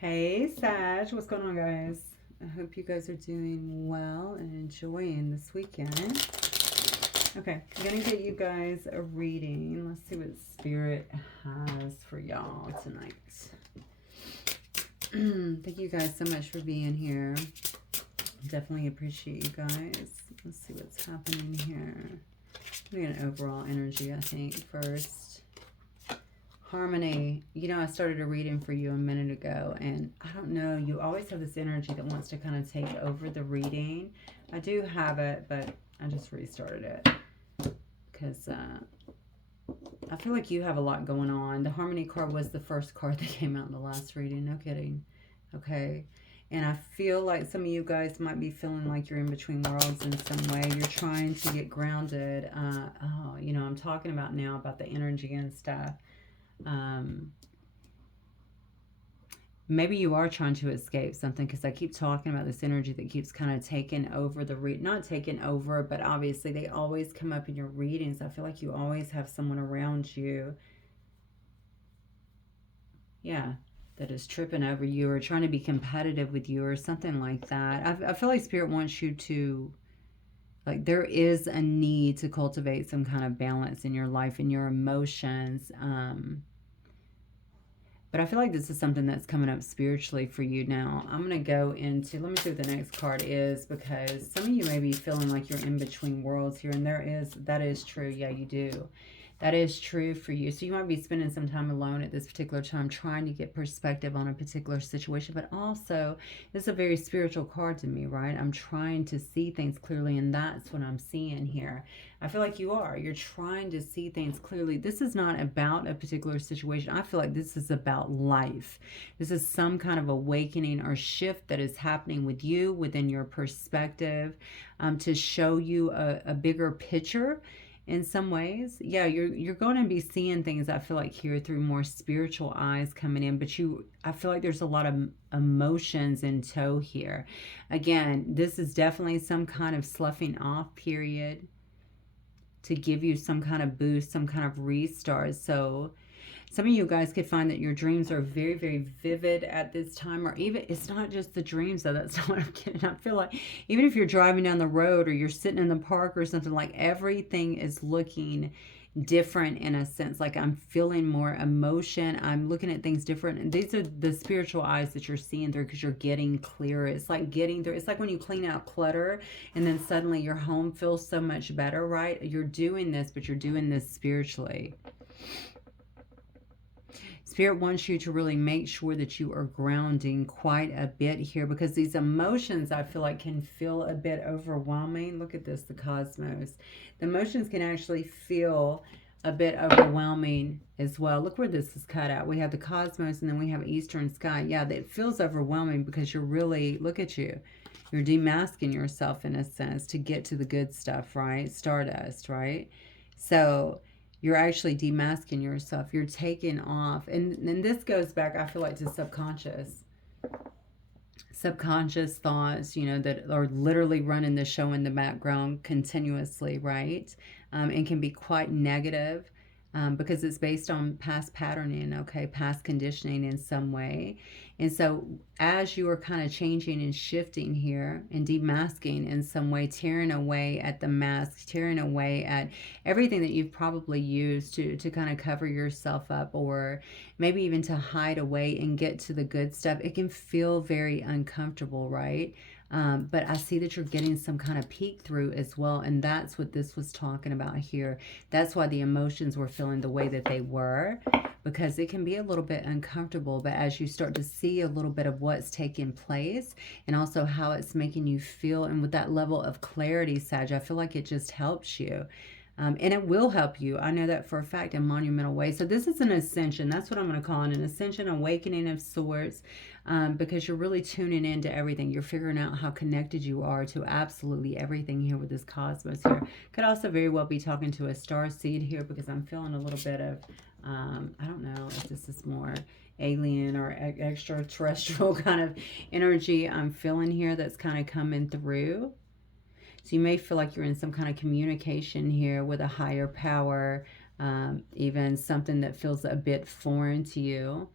Hey, Sag, what's going on, guys? I hope you guys are doing well and enjoying this weekend. Okay, I'm gonna get you guys a reading. Let's see what Spirit has for y'all tonight. Thank you guys so much for being here. Definitely appreciate you guys. Let's see what's happening here. We got an overall energy, I think, first. Harmony, I started a reading for you a minute ago, and I don't know, you always have this energy that wants to kind of take over the reading. I do have it, but I just restarted it because I feel like you have a lot going on. The Harmony card was the first card that came out in the last reading, no kidding. Okay. And I feel like some of you guys might be feeling like you're in between worlds in some way. You're trying to get grounded. I'm talking about now about the energy and stuff. Maybe you are trying to escape something, because I keep talking about this energy that keeps kind of taking over the not taking over, but obviously they always come up in your readings. I feel like you always have someone around you, that is tripping over you or trying to be competitive with you or something like that. I feel like Spirit wants you to, like, there is a need to cultivate some kind of balance in your life and your emotions. But I feel like this is something that's coming up spiritually for you now. I'm going to go into, let me see what the next card is, because some of you may be feeling like you're in between worlds here. And that is true. Yeah, you do. That is true for you. So you might be spending some time alone at this particular time trying to get perspective on a particular situation. But also, this is a very spiritual card to me, right? I'm trying to see things clearly, and that's what I'm seeing here. I feel like you are. You're trying to see things clearly. This is not about a particular situation. I feel like this is about life. This is some kind of awakening or shift that is happening with you within your perspective, to show you a bigger picture in some ways. Yeah, you're going to be seeing things, I feel like, here through more spiritual eyes coming in, but I feel like there's a lot of emotions in tow here. Again, this is definitely some kind of sloughing off period to give you some kind of boost, some kind of restart. So some of you guys could find that your dreams are very, very vivid at this time, or even, it's not just the dreams though, that's not what I'm getting. I feel like even if you're driving down the road or you're sitting in the park or something, like everything is looking different in a sense. Like I'm feeling more emotion. I'm looking at things different. And these are the spiritual eyes that you're seeing through, because you're getting clearer. It's like getting through. It's like when you clean out clutter and then suddenly your home feels so much better, right? You're doing this, but you're doing this spiritually. Spirit wants you to really make sure that you are grounding quite a bit here, because these emotions, I feel like, can feel a bit overwhelming. Look at this, the cosmos. The emotions can actually feel a bit overwhelming as well. Look where this is cut out. We have the cosmos and then we have eastern sky. Yeah, it feels overwhelming because you're really, look at you. You're demasking yourself in a sense to get to the good stuff, right? Stardust, right? So you're actually demasking yourself. You're taking off. And this goes back, I feel like, to subconscious thoughts, that are literally running the show in the background continuously, right? And can be quite negative, because it's based on past patterning, okay, past conditioning in some way. And so as you are kind of changing and shifting here and demasking in some way, tearing away at the mask, tearing away at everything that you've probably used to kind of cover yourself up, or maybe even to hide away and get to the good stuff, it can feel very uncomfortable, right? But I see that you're getting some kind of peek through as well. And that's what this was talking about here. That's why the emotions were feeling the way that they were, because it can be a little bit uncomfortable. But as you start to see a little bit of what's taking place and also how it's making you feel, and with that level of clarity, Sag, I feel like it just helps you. And it will help you. I know that for a fact in monumental ways. So this is an ascension. That's what I'm going to call it, an ascension, awakening of sorts, because you're really tuning into everything. You're figuring out how connected you are to absolutely everything here with this cosmos here. Could also very well be talking to a star seed here, because I'm feeling a little bit of, I don't know if this is more alien or extraterrestrial kind of energy I'm feeling here that's kind of coming through. So you may feel like you're in some kind of communication here with a higher power, even something that feels a bit foreign to you.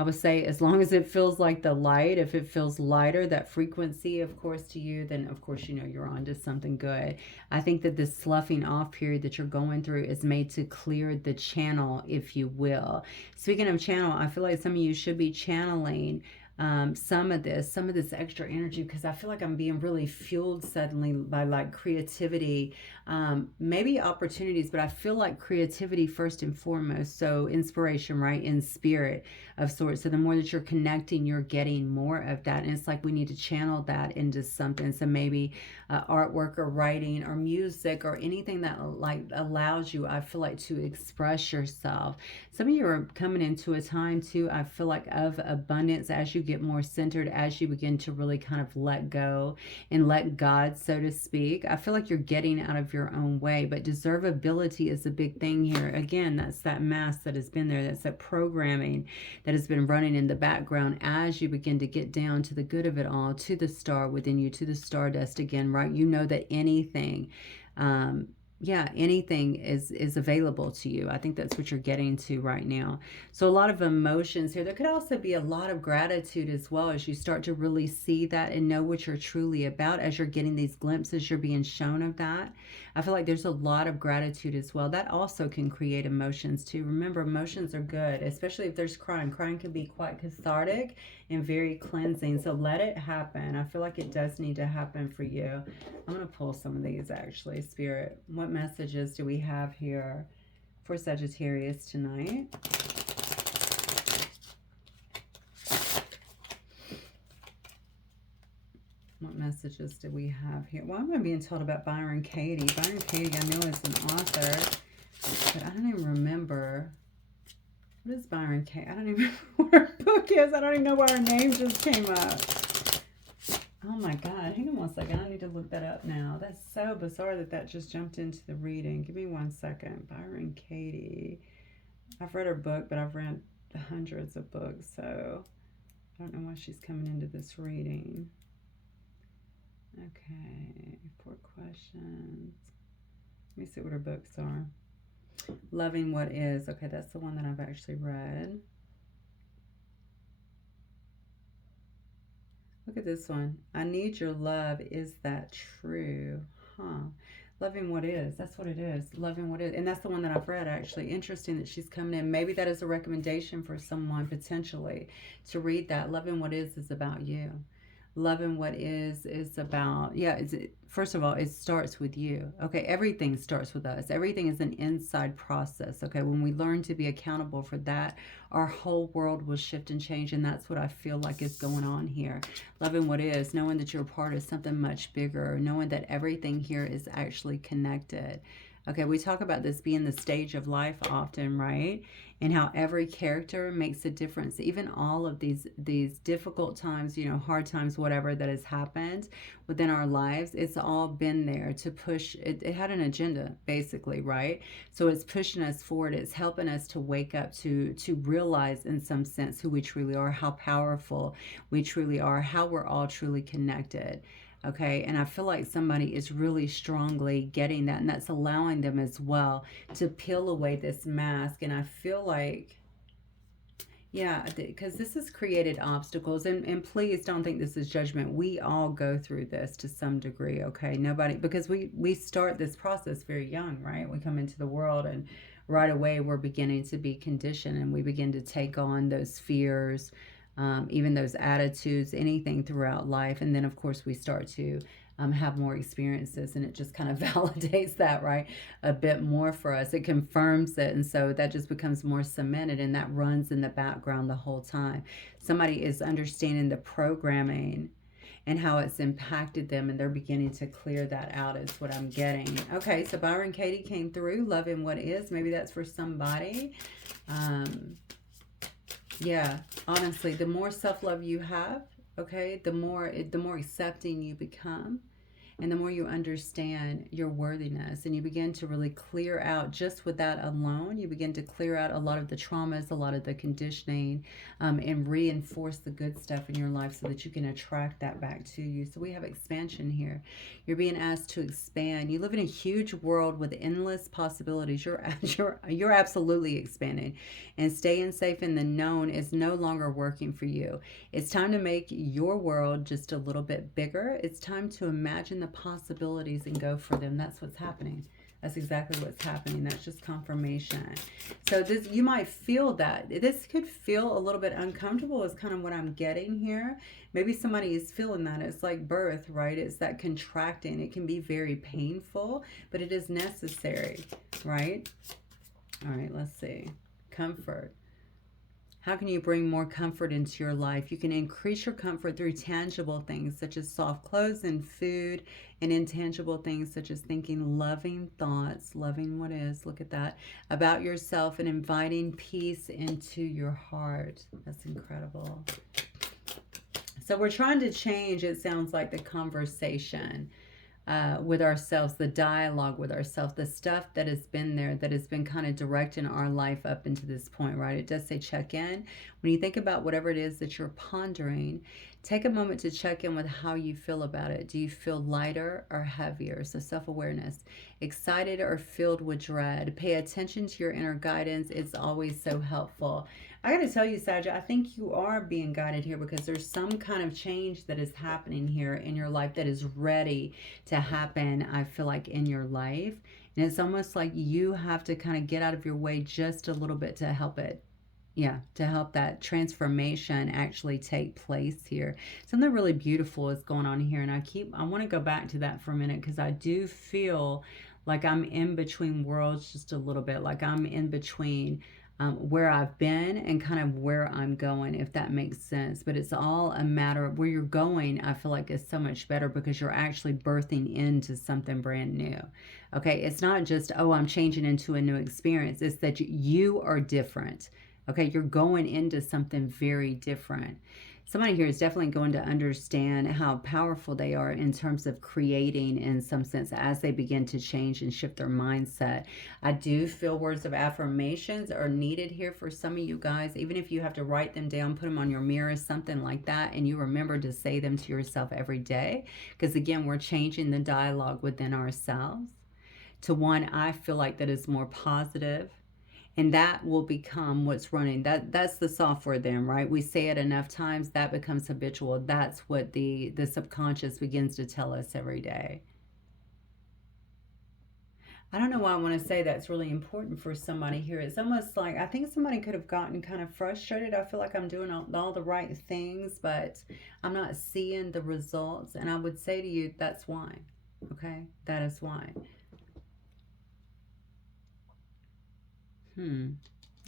I would say as long as it feels like the light, if it feels lighter, that frequency, of course, to you, then of course, you know, you're on to something good. I think that this sloughing off period that you're going through is made to clear the channel, if you will. Speaking of channel, I feel like some of you should be channeling some of this extra energy, because I feel like I'm being really fueled suddenly by like creativity, maybe opportunities, but I feel like creativity first and foremost. So inspiration, right? In spirit of sorts. So the more that you're connecting, you're getting more of that. And it's like we need to channel that into something. So maybe artwork or writing or music or anything that like allows you, I feel like, to express yourself. Some of you are coming into a time too, I feel like, of abundance as you get more centered, as you begin to really kind of let go and let God, so to speak. I feel like you're getting out of your own way, but deservability is a big thing here. Again, that's that mask that has been there. That's that programming that has been running in the background as you begin to get down to the good of it all, to the star within you, to the stardust again, right? You know that anything, anything is available to you. I think that's what you're getting to right now. So a lot of emotions here. There could also be a lot of gratitude as well, as you start to really see that and know what you're truly about. As you're getting these glimpses, you're being shown of that. I feel like there's a lot of gratitude as well. That also can create emotions too. Remember, emotions are good, especially if there's crying. Crying can be quite cathartic and very cleansing. So let it happen. I feel like it does need to happen for you. I'm going to pull some of these actually, Spirit. What messages do we have here for Sagittarius tonight? What messages do we have here? Well, I'm being told about Byron Katie. Byron Katie, I know, is an author, but I don't even remember. What is Byron Katie? I don't even remember what her book is. I don't even know why her name just came up. Oh my God. Hang on one second. I need to look that up now. That's so bizarre that just jumped into the reading. Give me 1 second. Byron Katie. I've read her book, but I've read hundreds of books, so I don't know why she's coming into this reading. Okay, 4 questions. Let me see what her books are. Loving What Is. Okay, that's the one that I've actually read. Look at this one. I need your love. Is that true? Huh. Loving What Is. That's what it is. Loving What Is. And that's the one that I've read, actually. Interesting that she's coming in. Maybe that is a recommendation for someone, potentially, to read that. Loving What Is about you. Loving What Is about, first of all, it starts with you. Okay, everything starts with us. Everything is an inside process. Okay, when we learn to be accountable for that, our whole world will shift and change. And that's what I feel like is going on here. Loving What Is, knowing that you're part of something much bigger, knowing that everything here is actually connected. Okay, we talk about this being the stage of life often, right? And how every character makes a difference. Even all of these difficult times, you know, hard times, whatever that has happened within our lives, it's all been there to push. It had an agenda, basically, right? So it's pushing us forward. It's helping us to wake up, to realize in some sense who we truly are, how powerful we truly are, how we're all truly connected. Okay, and I feel like somebody is really strongly getting that, and that's allowing them as well to peel away this mask. And I feel like, yeah, because this has created obstacles, and please don't think this is judgment. We all go through this to some degree, okay? Nobody, because we start this process very young, right? We come into the world, and right away we're beginning to be conditioned, and we begin to take on those fears, even those attitudes, anything throughout life. And then, of course, we start to have more experiences, and it just kind of validates that, right, a bit more for us. It confirms it, and so that just becomes more cemented, and that runs in the background the whole time. Somebody is understanding the programming and how it's impacted them, and they're beginning to clear that out is what I'm getting. Okay, so Byron Katie came through. Loving What Is. Maybe that's for somebody. Yeah, honestly, the more self-love you have, okay, the more accepting you become. And the more you understand your worthiness and you begin to really clear out, just with that alone, you begin to clear out a lot of the traumas, a lot of the conditioning, and reinforce the good stuff in your life so that you can attract that back to you. So we have expansion here. You're being asked to expand. You live in a huge world with endless possibilities. You're absolutely expanding. And staying safe in the known is no longer working for you. It's time to make your world just a little bit bigger. It's time to imagine the possibilities and go for them. That's what's happening. That's exactly what's happening. That's just confirmation. So this, you might feel that. This could feel a little bit uncomfortable is kind of what I'm getting here. Maybe somebody is feeling that. It's like birth, right? It's that contracting. It can be very painful, but it is necessary, right? All right, let's see. Comfort. How can you bring more comfort into your life? You can increase your comfort through tangible things such as soft clothes and food, and intangible things such as thinking loving thoughts, loving what is, look at that, about yourself, and inviting peace into your heart. That's incredible. So we're trying to change, it sounds like, the conversation with ourselves, the dialogue with ourselves, the stuff that has been there, that has been kind of directing our life up into this point, right? It does say check in. When you think about whatever it is that you're pondering, take a moment to check in with how you feel about it. Do you feel lighter or heavier? So self-awareness. Excited or filled with dread? Pay attention to your inner guidance. It's always so helpful. I got to tell you, Sag, I think you are being guided here because there's some kind of change that is happening here in your life that is ready to happen, I feel like, in your life. And it's almost like you have to kind of get out of your way just a little bit to help it. Yeah, to help that transformation actually take place here. Something really beautiful is going on here. And I want to go back to that for a minute because I do feel like I'm in between worlds just a little bit. Like I'm in between where I've been and kind of where I'm going, if that makes sense. But it's all a matter of where you're going. I feel like is so much better because you're actually birthing into something brand new. Okay, it's not just, oh, I'm changing into a new experience. It's that you are different. Okay, you're going into something very different. Somebody here is definitely going to understand how powerful they are in terms of creating, in some sense, as they begin to change and shift their mindset. I do feel words of affirmations are needed here for some of you guys, even if you have to write them down, put them on your mirror, something like that, and you remember to say them to yourself every day. Because again, we're changing the dialogue within ourselves to one I feel like that is more positive. And that will become what's running. That's the software then, right? We say it enough times, that becomes habitual. That's what the subconscious begins to tell us every day. I don't know why I want to say that's really important for somebody here. It's almost like I think somebody could have gotten kind of frustrated. I feel like I'm doing all the right things, but I'm not seeing the results. And I would say to you, that's why. Okay? That is why.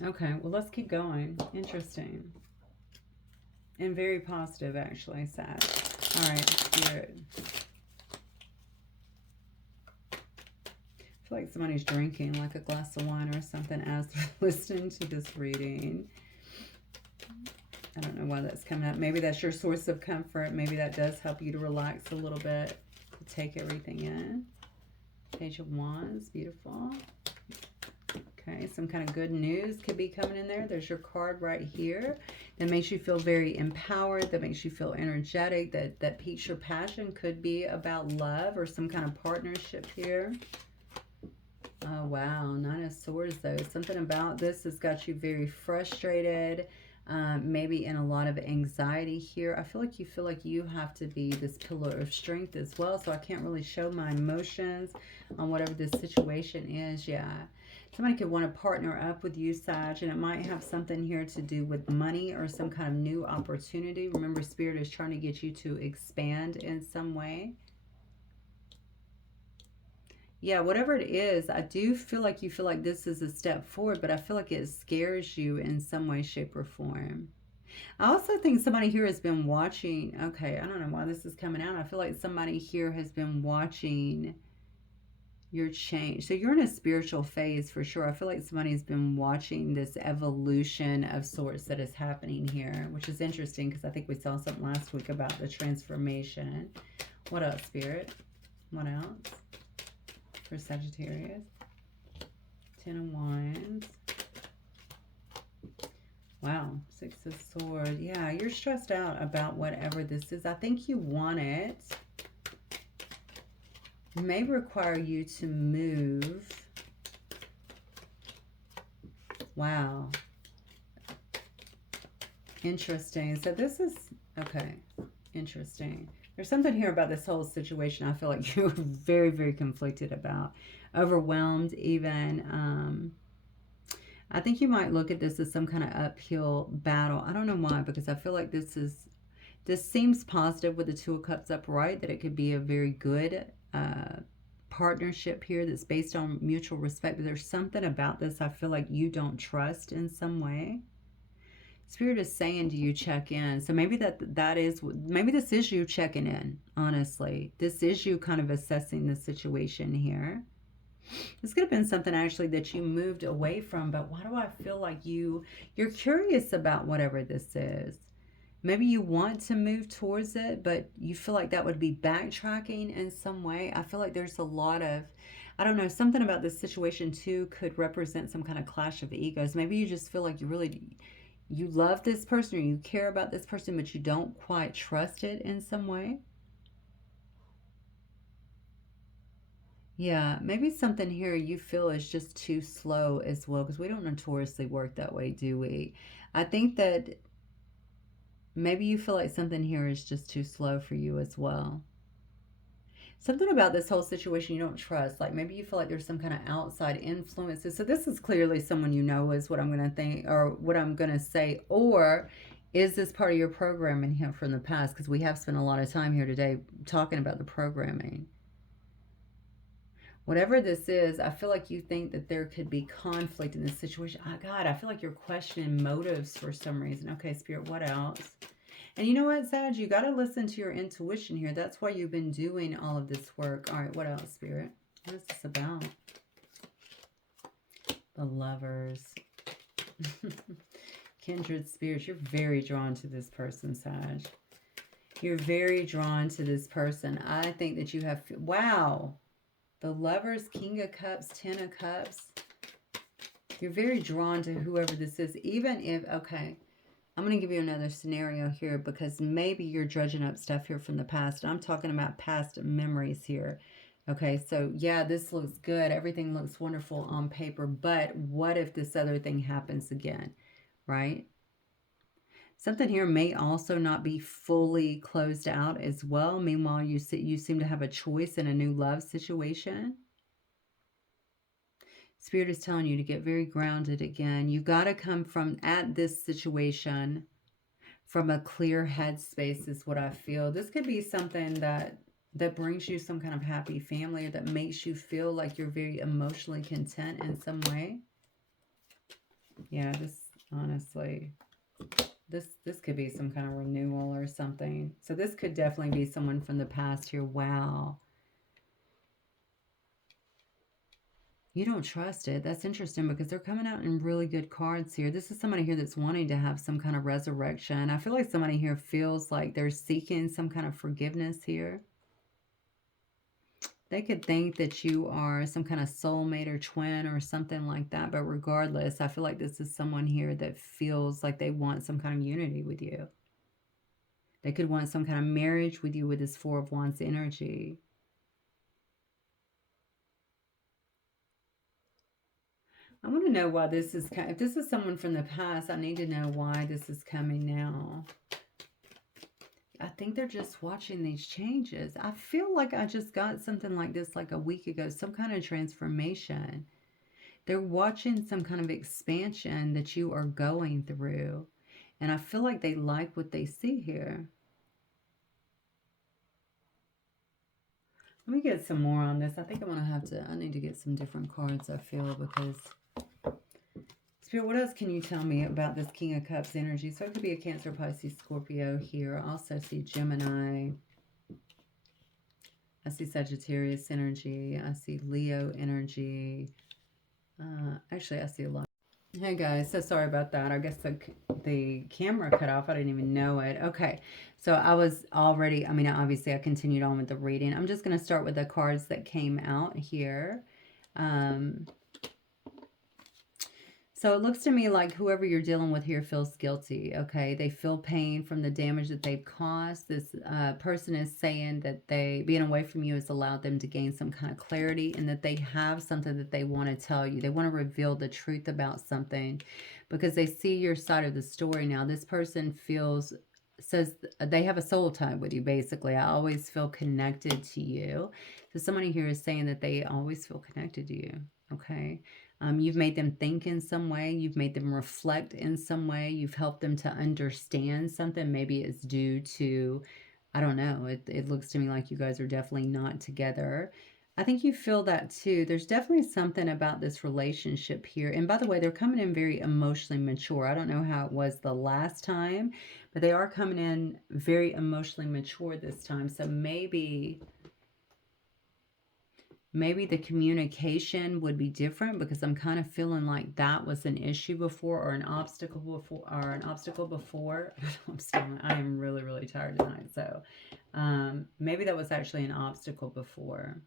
Okay, well, let's keep going. Interesting. And very positive, actually, sad. All right, Spirit. I feel like somebody's drinking like a glass of wine or something as they're listening to this reading. I don't know why that's coming up. Maybe that's your source of comfort. Maybe that does help you to relax a little bit, to take everything in. Page of Wands, beautiful. Okay, some kind of good news could be coming in there. There's your card right here that makes you feel very empowered, that makes you feel energetic, that piques your passion. Could be about love or some kind of partnership here. Oh, wow. Nine of Swords, though. Something about this has got you very frustrated, maybe in a lot of anxiety here. I feel like you have to be this pillar of strength as well, so I can't really show my emotions on whatever this situation is. Yeah. Somebody could want to partner up with you, Sag, and it might have something here to do with money or some kind of new opportunity. Remember, Spirit is trying to get you to expand in some way. Yeah, whatever it is, I do feel like you feel like this is a step forward, but I feel like it scares you in some way, shape, or form. I also think somebody here has been watching. Okay, I don't know why this is coming out. I feel like somebody here has been watching your change. So you're in a spiritual phase for sure. I feel like somebody's been watching this evolution of sorts that is happening here, which is interesting because I think we saw something last week about the transformation. What else, Spirit? What else for Sagittarius? 10 of Wands. Wow, 6 of Swords. Yeah, you're stressed out about whatever this is. I think you want it. It may require you to move. Wow. Interesting. So this is, okay, interesting. There's something here about this whole situation I feel like you're very, very conflicted about. Overwhelmed even. I think you might look at this as some kind of uphill battle. I don't know why, because I feel like this seems positive with the Two of Cups upright, that it could be a very good partnership here that's based on mutual respect. But there's something about this I feel like you don't trust in some way. Spirit is saying to you, check in. So maybe maybe this is you checking in, honestly. This is you kind of assessing the situation here. This could have been something actually that you moved away from, but why do I feel like you're curious about whatever this is? Maybe you want to move towards it, but you feel like that would be backtracking in some way. I feel like there's a lot of, I don't know, something about this situation too could represent some kind of clash of egos. Maybe you just feel like you love this person or you care about this person, but you don't quite trust it in some way. Yeah, maybe something here you feel is just too slow as well, because we don't notoriously work that way, do we? I think that maybe you feel like something here is just too slow for you as well. Something about this whole situation you don't trust. Like maybe you feel like there's some kind of outside influences. So this is clearly someone you know is what I'm going to think, or what I'm going to say. Or is this part of your programming here from the past? Because we have spent a lot of time here today talking about the programming. Whatever this is, I feel like you think that there could be conflict in this situation. Oh, God, I feel like you're questioning motives for some reason. Okay, Spirit, what else? And you know what, Sag? You got to listen to your intuition here. That's why you've been doing all of this work. All right, what else, Spirit? What is this about? The Lovers. Kindred spirits. You're very drawn to this person, Sag. You're very drawn to this person. I think that you have... Wow. The Lovers, King of Cups, 10 of Cups. You're very drawn to whoever this is. Even if... Okay. I'm going to give you another scenario here, because maybe you're dredging up stuff here from the past. I'm talking about past memories here. Okay, so yeah, this looks good. Everything looks wonderful on paper, but what if this other thing happens again, right? Something here may also not be fully closed out as well. Meanwhile, you seem to have a choice in a new love situation. Spirit is telling you to get very grounded again. You got to come at this situation from a clear headspace is what I feel. This could be something that brings you some kind of happy family, or that makes you feel like you're very emotionally content in some way. Yeah, this, honestly, this could be some kind of renewal or something. So this could definitely be someone from the past here. Wow. You don't trust it. That's interesting, because they're coming out in really good cards here. This is somebody here that's wanting to have some kind of resurrection. I feel like somebody here feels like they're seeking some kind of forgiveness here. They could think that you are some kind of soulmate or twin or something like that. But regardless, I feel like this is someone here that feels like they want some kind of unity with you. They could want some kind of marriage with you with this Four of Wands energy. I want to know why this is... If this is someone from the past, I need to know why this is coming now. I think they're just watching these changes. I feel like I just got something like this like a week ago. Some kind of transformation. They're watching some kind of expansion that you are going through. And I feel like they like what they see here. Let me get some more on this. I think I'm going to have to... I need to get some different cards, I feel, because... Spirit, what else can you tell me about this King of Cups energy? So it could be a Cancer, Pisces, Scorpio here. I also see Gemini. I see Sagittarius energy. I see Leo energy. Actually, I see a lot. Hey guys, so sorry about that. I guess the camera cut off. I didn't even know it. Okay, so I was already, I mean, obviously I continued on with the reading. I'm just going to start with the cards that came out here. Um, So it looks to me like whoever you're dealing with here feels guilty, okay? They feel pain from the damage that they've caused. This person is saying that being away from you has allowed them to gain some kind of clarity and that they have something that they want to tell you. They want to reveal the truth about something because they see your side of the story now. This person says they have a soul tie with you, basically. I always feel connected to you. So somebody here is saying that they always feel connected to you, okay? You've made them think in some way. You've made them reflect in some way. You've helped them to understand something. Maybe it's due to, I don't know. It looks to me like you guys are definitely not together. I think you feel that too. There's definitely something about this relationship here. And by the way, they're coming in very emotionally mature. I don't know how it was the last time, but they are coming in very emotionally mature this time. So maybe the communication would be different because I'm kind of feeling like that was an issue before or an obstacle before. I am really, really tired tonight. So maybe that was actually an obstacle before.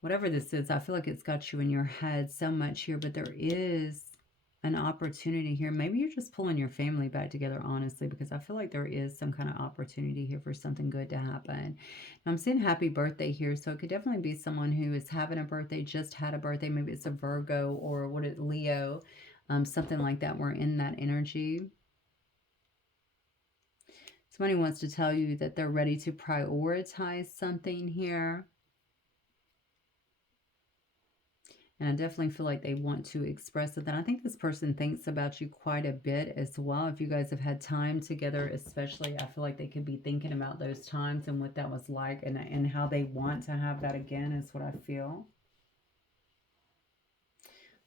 Whatever this is, I feel like it's got you in your head so much here, but there is an opportunity here. Maybe you're just pulling your family back together, honestly, because I feel like there is some kind of opportunity here for something good to happen. Now, I'm seeing happy birthday here, so it could definitely be someone who is having a birthday, just had a birthday. Maybe it's a Virgo or Leo, something like that. We're in that energy. Somebody wants to tell you that they're ready to prioritize something here. And I definitely feel like they want to express it. And I think this person thinks about you quite a bit as well. If you guys have had time together, especially, I feel like they could be thinking about those times and what that was like and how they want to have that again is what I feel.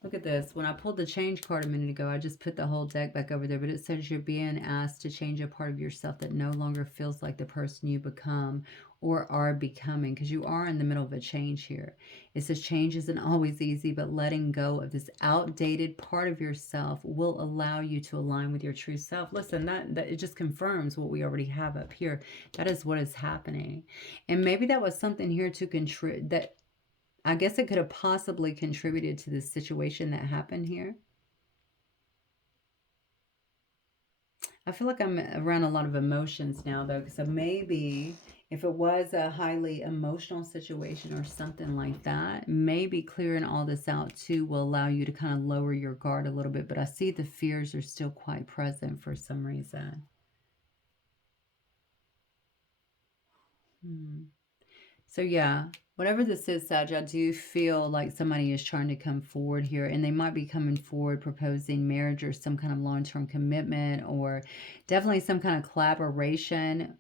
Look at this. When I pulled the change card a minute ago, I just put the whole deck back over there, but it says you're being asked to change a part of yourself that no longer feels like the person you become or are becoming, because you are in the middle of a change here. It says change isn't always easy, but letting go of this outdated part of yourself will allow you to align with your true self. Listen, that it just confirms what we already have up here. That is what is happening. And maybe that was something here to contribute that I guess it could have possibly contributed to this situation that happened here. I feel like I'm around a lot of emotions now, though, so maybe if it was a highly emotional situation or something like that, maybe clearing all this out too will allow you to kind of lower your guard a little bit. But I see the fears are still quite present for some reason. So yeah, whatever this is, Sag, I do feel like somebody is trying to come forward here, and they might be coming forward proposing marriage or some kind of long-term commitment or definitely some kind of collaboration.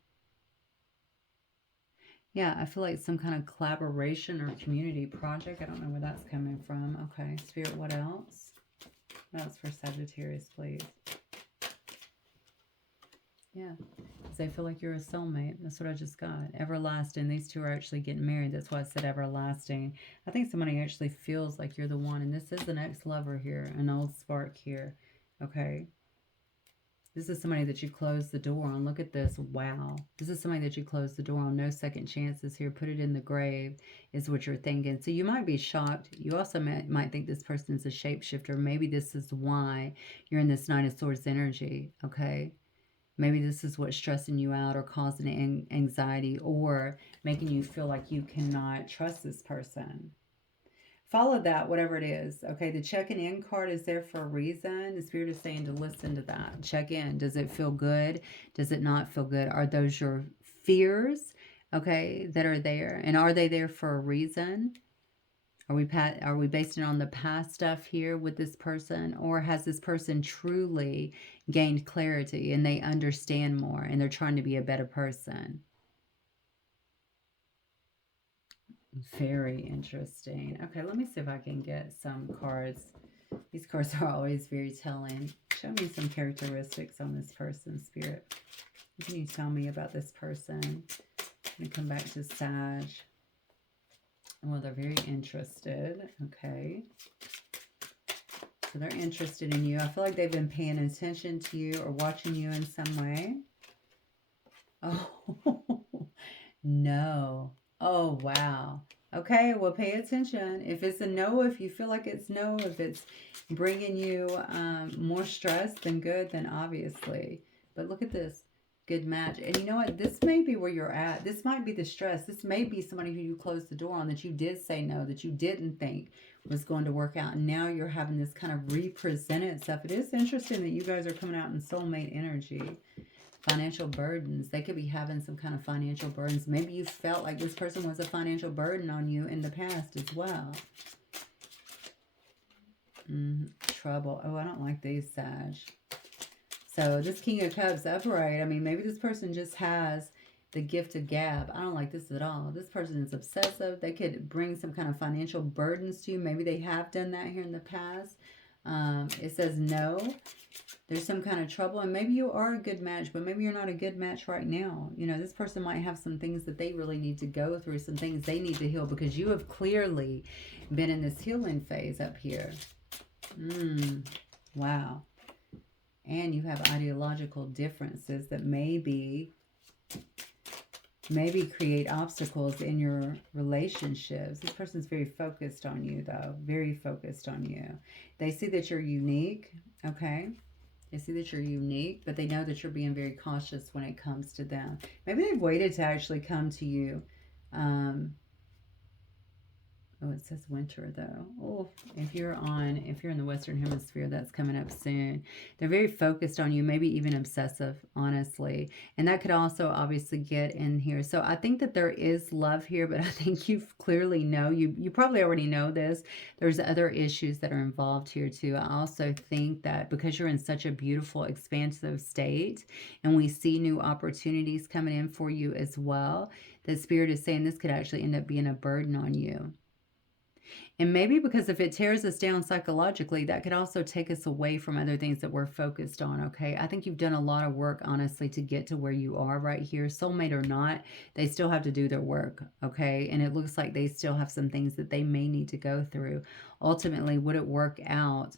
Yeah, I feel like some kind of collaboration or community project. I don't know where that's coming from. Okay, Spirit, what else? What else for Sagittarius, please? Yeah, because they feel like you're a soulmate. That's what I just got. Everlasting. These two are actually getting married. That's why I said everlasting. I think somebody actually feels like you're the one. And this is an ex-lover here, an old spark here. Okay. This is somebody that you closed the door on. Look at this. Wow. This is somebody that you closed the door on. No second chances here. Put it in the grave is what you're thinking. So you might be shocked. You also might think this person's a shapeshifter. Maybe this is why you're in this Knight of Swords energy. Okay. Maybe this is what's stressing you out or causing anxiety or making you feel like you cannot trust this person. Follow that, whatever it is. Okay, the checking in card is there for a reason. The Spirit is saying to listen to that. Check in. Does it feel good? Does it not feel good? Are those your fears, okay, that are there? And are they there for a reason? Are we basing it on the past stuff here with this person? Or has this person truly gained clarity and they understand more and they're trying to be a better person? Very interesting. Okay, let me see if I can get some cards. These cards are always very telling. Show me some characteristics on this person, Spirit. What can you tell me about this person? I'm going to come back to Sag. Well, they're very interested. Okay. So they're interested in you. I feel like they've been paying attention to you or watching you in some way. Oh, no. Oh, wow. Okay, well, pay attention. If it's a no, if you feel like it's no, if it's bringing you more stress than good, then obviously. But look at this. Good match. And you know what? This may be where you're at. This might be the stress. This may be somebody who you closed the door on, that you did say no, that you didn't think was going to work out. And now you're having this kind of represent itself. It is interesting that you guys are coming out in soulmate energy. Financial burdens. They could be having some kind of financial burdens. Maybe you felt like this person was a financial burden on you in the past as well. Trouble. Oh, I don't like these, Sag. So this King of Cups upright, I mean, maybe this person just has the gift of gab. I don't like this at all. This person is obsessive. They could bring some kind of financial burdens to you. Maybe they have done that here in the past. It says no. There's some kind of trouble, and maybe you are a good match, but maybe you're not a good match right now. You know, this person might have some things that they really need to go through, some things they need to heal, because you have clearly been in this healing phase up here. Wow. And you have ideological differences that maybe create obstacles in your relationships. This person's very focused on you, though. Very focused on you. They see that you're unique, okay? They see that you're unique, but they know that you're being very cautious when it comes to them. Maybe they've waited to actually come to you. Oh, it says winter, though. Oh, if you're in the Western Hemisphere, that's coming up soon. They're very focused on you, maybe even obsessive, honestly. And that could also obviously get in here. So I think that there is love here, but I think you clearly know, you probably already know this. There's other issues that are involved here too. I also think that because you're in such a beautiful, expansive state, and we see new opportunities coming in for you as well, the Spirit is saying this could actually end up being a burden on you. And maybe because if it tears us down psychologically, that could also take us away from other things that we're focused on, okay? I think you've done a lot of work, honestly, to get to where you are right here. Soulmate or not, they still have to do their work, okay? And it looks like they still have some things that they may need to go through. Ultimately, would it work out?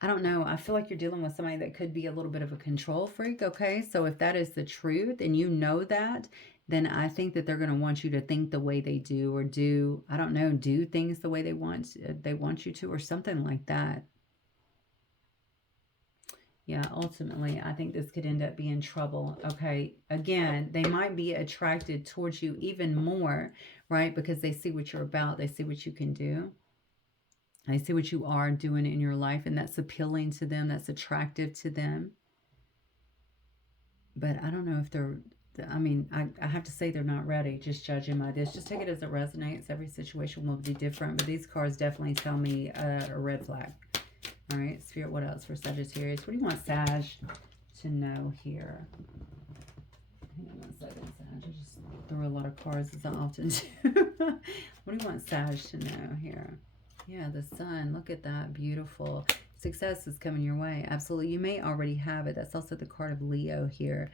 I don't know. I feel like you're dealing with somebody that could be a little bit of a control freak, okay? So if that is the truth and you know that, then I think that they're going to want you to think the way they do, or do, I don't know, do things the way they want you to, or something like that. Yeah, ultimately, I think this could end up being trouble, okay? Again, they might be attracted towards you even more, right? Because they see what you're about. They see what you can do. They see what you are doing in your life, and that's appealing to them. That's attractive to them. But I don't know if they're... I mean, I have to say they're not ready, just judging by this. Just take it as it resonates. Every situation will be different, but these cards definitely tell me a red flag. All right, Spirit, what else for Sagittarius? What do you want Sag to know here? Hang on 1 second, Sag. I just throw a lot of cards as I often do. What do you want Sag to know here? Yeah, the sun. Look at that. Beautiful. Success is coming your way. Absolutely. You may already have it. That's also the card of Leo here.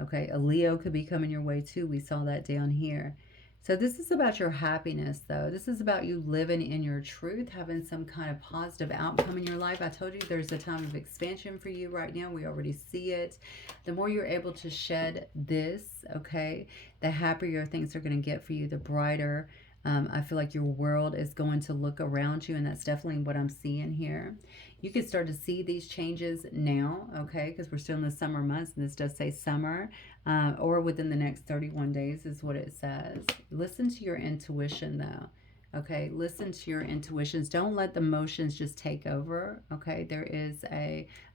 Okay, a Leo could be coming your way too. We saw that down here. So this is about your happiness, though. This is about you living in your truth, having some kind of positive outcome in your life. I told you there's a time of expansion for you right now. We already see it. The more you're able to shed this, okay, the happier things are going to get for you, the brighter. I feel like your world is going to look around you, and that's definitely what I'm seeing here. You can start to see these changes now, okay, because we're still in the summer months, and this does say summer, or within the next 31 days is what it says. Listen to your intuition, though, okay? Listen to your intuitions. Don't let the emotions just take over, okay? There is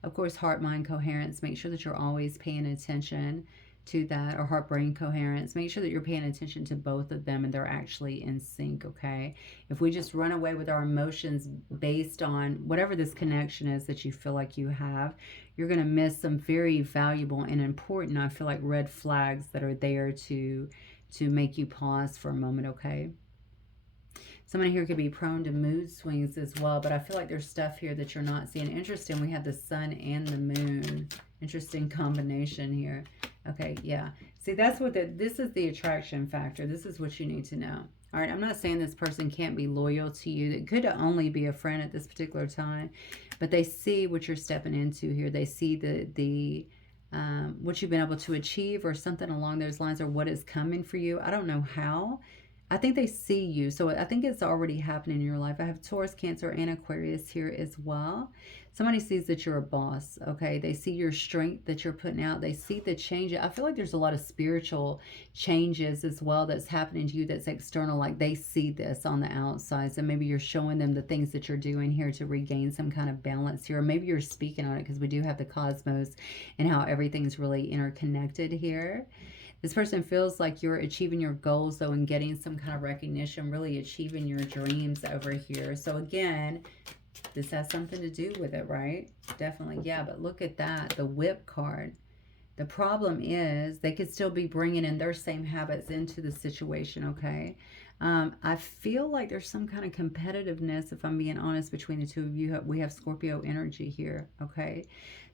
of course, heart-mind coherence. Make sure that you're always paying attention to that, or heart-brain coherence. Make sure that you're paying attention to both of them and they're actually in sync, okay? If we just run away with our emotions based on whatever this connection is that you feel like you have, you're going to miss some very valuable and important, I feel like, red flags that are there to make you pause for a moment, okay? Someone here could be prone to mood swings as well, but I feel like there's stuff here that you're not seeing. Interesting, we have the sun and the moon. Interesting combination here. Okay, yeah. See, that's what this is the attraction factor. This is what you need to know. All right, I'm not saying this person can't be loyal to you. It could only be a friend at this particular time, but they see what you're stepping into here. They see the what you've been able to achieve or something along those lines, or what is coming for you. I don't know how. I think they see you. So I think it's already happening in your life. I have Taurus, Cancer, and Aquarius here as well. Somebody sees that you're a boss, okay? They see your strength that you're putting out. They see the change. I feel like there's a lot of spiritual changes as well that's happening to you that's external. Like they see this on the outside. So maybe you're showing them the things that you're doing here to regain some kind of balance here. Or maybe you're speaking on it because we do have the cosmos and how everything's really interconnected here. This person feels like you're achieving your goals, though, and getting some kind of recognition, really achieving your dreams over here. So again, this has something to do with it, right? Definitely, yeah. But look at that, the Whip card. The problem is they could still be bringing in their same habits into the situation, okay? I feel like there's some kind of competitiveness, if I'm being honest, between the two of you. We have Scorpio energy here, okay?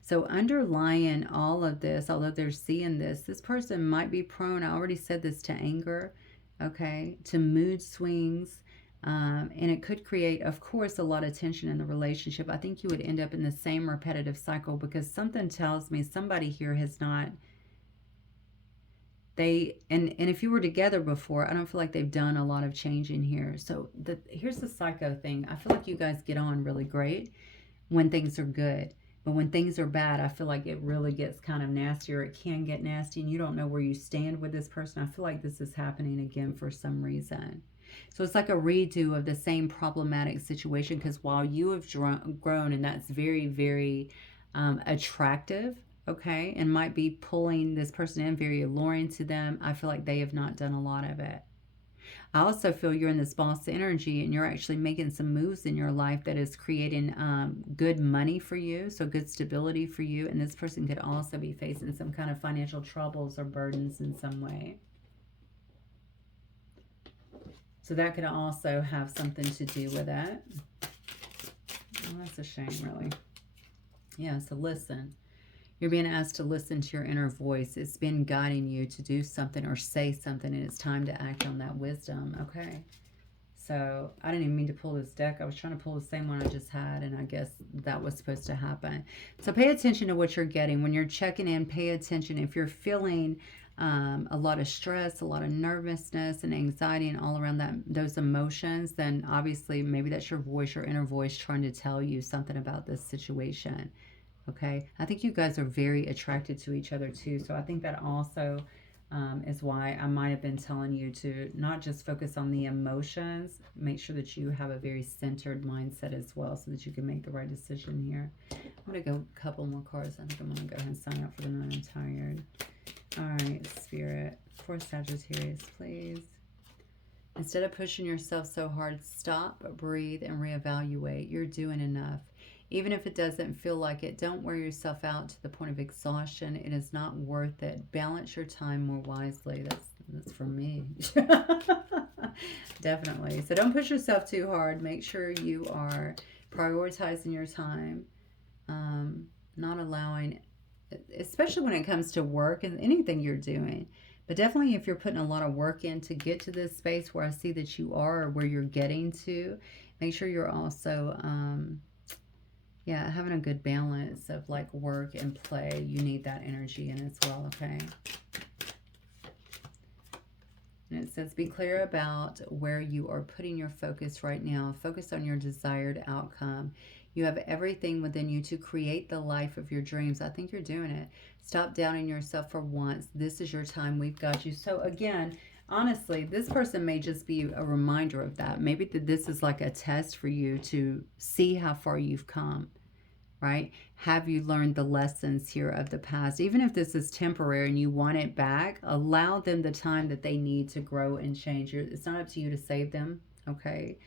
So underlying all of this, although they're seeing this person might be prone, I already said this, to anger, okay? To mood swings. And it could create, of course, a lot of tension in the relationship. I think you would end up in the same repetitive cycle because something tells me somebody here has not, and if you were together before, I don't feel like they've done a lot of changing here. So here's the psycho thing. I feel like you guys get on really great when things are good. But when things are bad, I feel like it really gets kind of nasty, or it can get nasty, and you don't know where you stand with this person. I feel like this is happening again for some reason. So it's like a redo of the same problematic situation, because while you have grown, and that's very, very attractive, okay, and might be pulling this person in, very alluring to them, I feel like they have not done a lot of it. I also feel you're in this boss energy and you're actually making some moves in your life that is creating good money for you, so good stability for you. And this person could also be facing some kind of financial troubles or burdens in some way. So that could also have something to do with it. Oh, that's a shame, really. Yeah, so listen. You're being asked to listen to your inner voice. It's been guiding you to do something or say something, and it's time to act on that wisdom. Okay. So I didn't even mean to pull this deck. I was trying to pull the same one I just had, and I guess that was supposed to happen. So pay attention to what you're getting. When you're checking in, pay attention. If you're feeling a lot of stress, a lot of nervousness and anxiety and all around those emotions, then obviously maybe that's your voice, your inner voice trying to tell you something about this situation. Okay, I think you guys are very attracted to each other too. So I think that also is why I might have been telling you to not just focus on the emotions, make sure that you have a very centered mindset as well so that you can make the right decision here. I'm going to go a couple more cards. I think I'm going to go ahead and sign up for the night. I'm tired. All right, Spirit, for Sagittarius, please. Instead of pushing yourself so hard, stop, breathe, and reevaluate. You're doing enough. Even if it doesn't feel like it, don't wear yourself out to the point of exhaustion. It is not worth it. Balance your time more wisely. That's for me. Definitely. So don't push yourself too hard. Make sure you are prioritizing your time. Not allowing, especially when it comes to work and anything you're doing. But definitely if you're putting a lot of work in to get to this space where I see that you are, or where you're getting to, make sure you're also... yeah, having a good balance of like work and play. You need that energy in as well, okay? And it says, be clear about where you are putting your focus right now. Focus on your desired outcome. You have everything within you to create the life of your dreams. I think you're doing it. Stop doubting yourself for once. This is your time. We've got you. So again, honestly, this person may just be a reminder of that. Maybe this is like a test for you to see how far you've come, right? Have you learned the lessons here of the past? Even if this is temporary and you want it back, allow them the time that they need to grow and change. It's not up to you to save them, okay?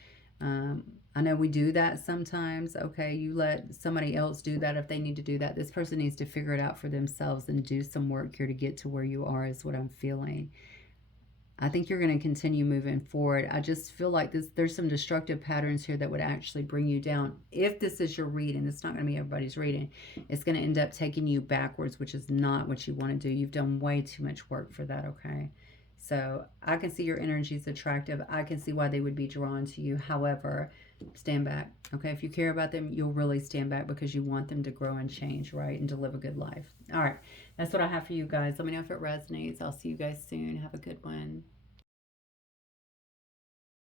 I know we do that sometimes, okay? You let somebody else do that if they need to do that. This person needs to figure it out for themselves and do some work here to get to where you are, is what I'm feeling. I think you're going to continue moving forward. I just feel like there's some destructive patterns here that would actually bring you down. If this is your reading, it's not going to be everybody's reading. It's going to end up taking you backwards, which is not what you want to do. You've done way too much work for that, okay? So I can see your energy is attractive. I can see why they would be drawn to you. However, stand back. Okay, if you care about them, you'll really stand back because you want them to grow and change, right? And to live a good life. All right, that's what I have for you guys. Let me know if it resonates. I'll see you guys soon. Have a good one.